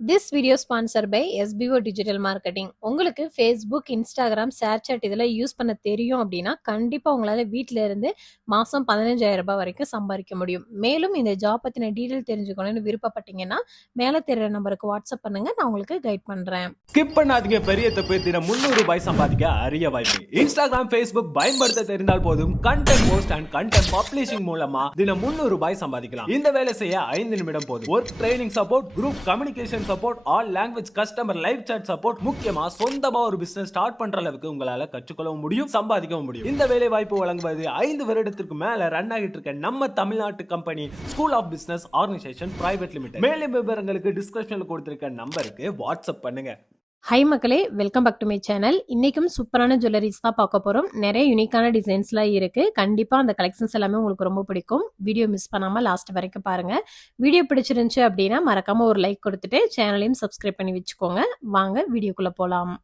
This video sponsored by SBO Digital Marketing. உங்களுக்கு Facebook, Instagram, Snapchat இதெல்லாம் use பண்ண தெரியும் அப்படின்னா கண்டிப்பா உங்களால வீட்ல இருந்து மாசம் 15,000 ரூபாய் வரைக்கும் சம்பாதிக்க முடியும். மேலும் இந்த ஜாப் பத்தின டீடைல் தெரிஞ்சுக்கணும்னு விருப்பப்பட்டீங்கன்னா மேல தெரியுற நம்பருக்கு வாட்ஸ்அப் பண்ணுங்க, நான் உங்களுக்கு கைட் பண்றேன். ஸ்கிப் பண்ணாதீங்க, பெரிய தப்பு. தினம் 300 ரூபாய் சம்பாதிக்க அரிய வாய்ப்பு. இன்ஸ்டாகிராம், Facebook பயன்படுத்த தெரிந்தால் போதும் content post and content publishing மூலமா தினம் 300 ரூபாய் சம்பாதிக்கலாம். இந்த வேலை செய்ய 5 நிமிடம் போதும். Work training support, group communication support, all language customer live chat support, முக்கியமா சொந்தமா ஒரு பிசினஸ் ஸ்டார்ட் பண்ற அளவுக்கு உங்களால கற்றுக்கொள்ளவும் முடியும், சம்பாதிக்கவும் முடியும். இந்த வேலை வாய்ப்பு வழங்குவது 5 வருடத்திற்கு மேல ரன் ஆகிட்டு இருக்க நம்ம தமிழ்நாட்டு company school of business organisation private limited. மேலும் விவரங்களுக்கு டிஸ்கிரிப்ஷன்ல கொடுத்திருக்க நம்பருக்கு வாட்ஸ்அப் பண்ணுங்க. ஹை மக்களே, welcome back to my channel. இன்னைக்கும் சூப்பரான ஜுவல்லரிஸ் தான் பார்க்க போறோம். நிறைய யூனிக்கான டிசைன்ஸ்லாம் இருக்கு. கண்டிப்பா அந்த கலெக்ஷன்ஸ் எல்லாமே உங்களுக்கு ரொம்ப பிடிக்கும். வீடியோ மிஸ் பண்ணாம லாஸ்ட் வரைக்கும் பாருங்க. வீடியோ பிடிச்சிருந்துச்சு அப்படின்னா மறக்காம ஒரு லைக் கொடுத்துட்டு சேனலையும் சப்ஸ்கிரைப் பண்ணி வச்சுக்கோங்க. வாங்க வீடியோக்குள்ள போலாம்.